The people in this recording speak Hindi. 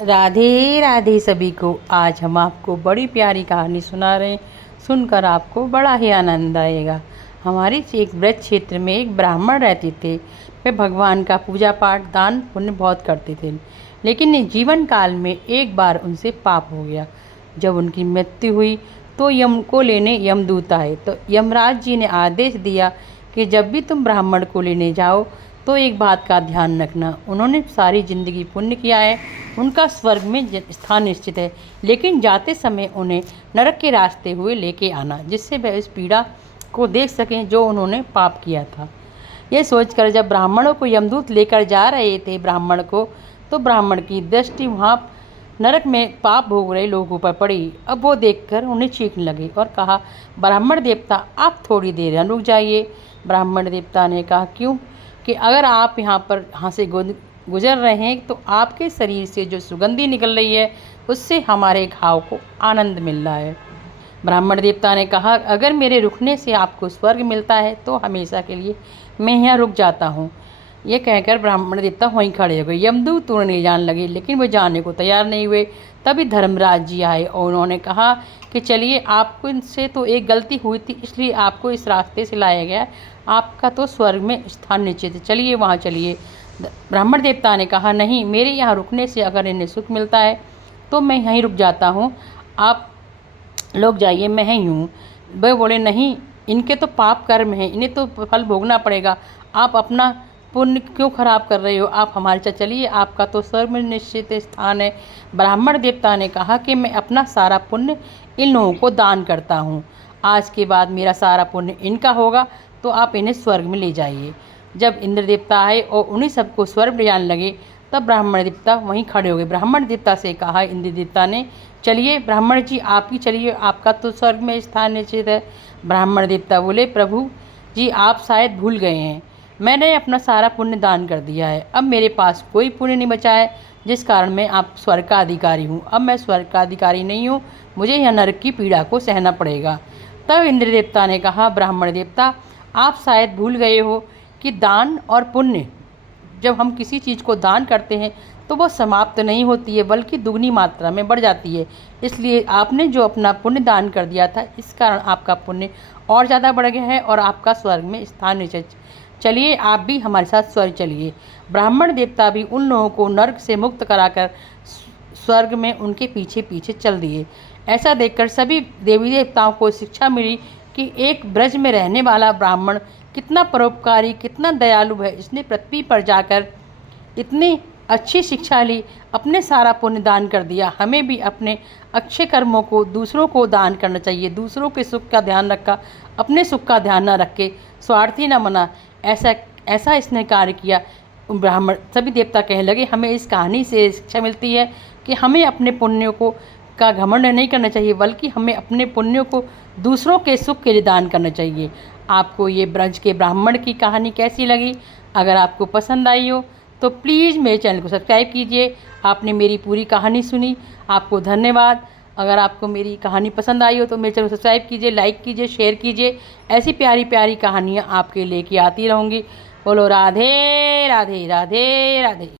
राधे राधे सभी को। आज हम आपको बड़ी प्यारी कहानी सुना रहे हैं। सुनकर आपको बड़ा ही आनंद आएगा। हमारे एक ब्रज क्षेत्र में एक ब्राह्मण रहते थे। वे भगवान का पूजा पाठ दान पुण्य बहुत करते थे, लेकिन जीवन काल में एक बार उनसे पाप हो गया। जब उनकी मृत्यु हुई तो यम को लेने यमदूत आए। तो यमराज जी ने आदेश दिया कि जब भी तुम ब्राह्मण को लेने जाओ तो एक बात का ध्यान रखना, उन्होंने सारी जिंदगी पुण्य किया है, उनका स्वर्ग में स्थान निश्चित है, लेकिन जाते समय उन्हें नरक के रास्ते हुए लेके आना, जिससे वह इस पीड़ा को देख सकें जो उन्होंने पाप किया था। यह सोचकर जब ब्राह्मणों को यमदूत लेकर जा रहे थे ब्राह्मण को, तो ब्राह्मण की दृष्टि वहाँ नरक में पाप भोग रहे लोगों पर पड़ी। अब वो देखकर उन्हें चीखने लगे और कहा, ब्राह्मण देवता आप थोड़ी देर यहाँ रुक जाइए। ब्राह्मण देवता ने कहा, क्यों? कि अगर आप यहाँ से गुजर रहे हैं तो आपके शरीर से जो सुगंधी निकल रही है उससे हमारे घाव को आनंद मिल रहा है। ब्राह्मण देवता ने कहा, अगर मेरे रुकने से आपको स्वर्ग मिलता है तो हमेशा के लिए मैं यहाँ रुक जाता हूँ। ये कहकर ब्राह्मण देवता वहीं खड़े हो गए। यमदूत उन्हें जाने लगे, लेकिन वो जाने को तैयार नहीं हुए। तभी धर्मराज जी आए और उन्होंने कहा कि चलिए, आपको इनसे तो एक गलती हुई थी, इसलिए आपको इस रास्ते से लाया गया, आपका तो स्वर्ग में स्थान निश्चित है, चलिए वहाँ चलिए। ब्राह्मण देवता ने कहा, नहीं, मेरे यहाँ रुकने से अगर इन्हें सुख मिलता है तो मैं यहीं रुक जाता हूँ, आप लोग जाइए, मैं यहीं हूँ। वह बोले, नहीं, इनके तो पाप कर्म हैं, इन्हें तो फल भोगना पड़ेगा, आप अपना पुण्य क्यों खराब कर रहे हो, आप हमारे साथ चलिए, आपका तो स्वर्ग में निश्चित स्थान है। ब्राह्मण देवता ने कहा कि मैं अपना सारा पुण्य इन लोगों को दान करता हूँ, आज के बाद मेरा सारा पुण्य इनका होगा, तो आप इन्हें स्वर्ग में ले जाइए। जब इंद्र देवता आए और उन्हीं सबको स्वर्ग ले जाने लगे, तब ब्राह्मण देवता वहीं खड़े हो गए। ब्राह्मण देवता से कहा इंद्र देवता ने, चलिए ब्राह्मण जी, आप ही चलिए, आपका तो स्वर्ग में स्थान निश्चित है। ब्राह्मण देवता बोले, प्रभु जी, आप शायद भूल गए हैं, मैंने अपना सारा पुण्य दान कर दिया है, अब मेरे पास कोई पुण्य नहीं बचा है, जिस कारण मैं आप स्वर्ग का अधिकारी हूँ। अब मैं स्वर्ग का अधिकारी नहीं हूँ, मुझे यह नरक की पीड़ा को सहना पड़ेगा। तब इंद्र देवता ने कहा, ब्राह्मण देवता, आप शायद भूल गए हो कि दान और पुण्य, जब हम किसी चीज़ को दान करते हैं तो वो समाप्त नहीं होती है, बल्कि दुगनी मात्रा में बढ़ जाती है। इसलिए आपने जो अपना पुण्य दान कर दिया था, इस कारण आपका पुण्य और ज़्यादा बढ़ गया है और आपका स्वर्ग में स्थान निश्चित। चलिए, आप भी हमारे साथ स्वर्ग चलिए। ब्राह्मण देवता भी उन लोगों को नर्क से मुक्त कराकर स्वर्ग में उनके पीछे पीछे चल दिए। ऐसा देखकर सभी देवी देवताओं को शिक्षा मिली कि एक ब्रज में रहने वाला ब्राह्मण कितना परोपकारी, कितना दयालु है। इसने पृथ्वी पर जाकर इतनी अच्छी शिक्षा ली, अपने सारा पुण्य दान कर दिया। हमें भी अपने अच्छे कर्मों को दूसरों को दान करना चाहिए, दूसरों के सुख का ध्यान रखा, अपने सुख का ध्यान न रख के स्वार्थी न बना। ऐसा इसने कार्य किया। ब्राह्मण सभी देवता कहने लगे, हमें इस कहानी से शिक्षा मिलती है कि हमें अपने पुण्यों को का घमंड नहीं करना चाहिए, बल्कि हमें अपने पुण्यों को दूसरों के सुख के लिए दान करना चाहिए। आपको ये ब्रज के ब्राह्मण की कहानी कैसी लगी? अगर आपको पसंद आई हो तो प्लीज़ मेरे चैनल को सब्सक्राइब कीजिए। आपने मेरी पूरी कहानी सुनी, आपको धन्यवाद। अगर आपको मेरी कहानी पसंद आई हो तो मेरे चैनल को सब्सक्राइब कीजिए, लाइक कीजिए, शेयर कीजिए। ऐसी प्यारी प्यारी कहानियाँ आपके लेके आती रहूँगी। बोलो राधे राधे राधे राधे।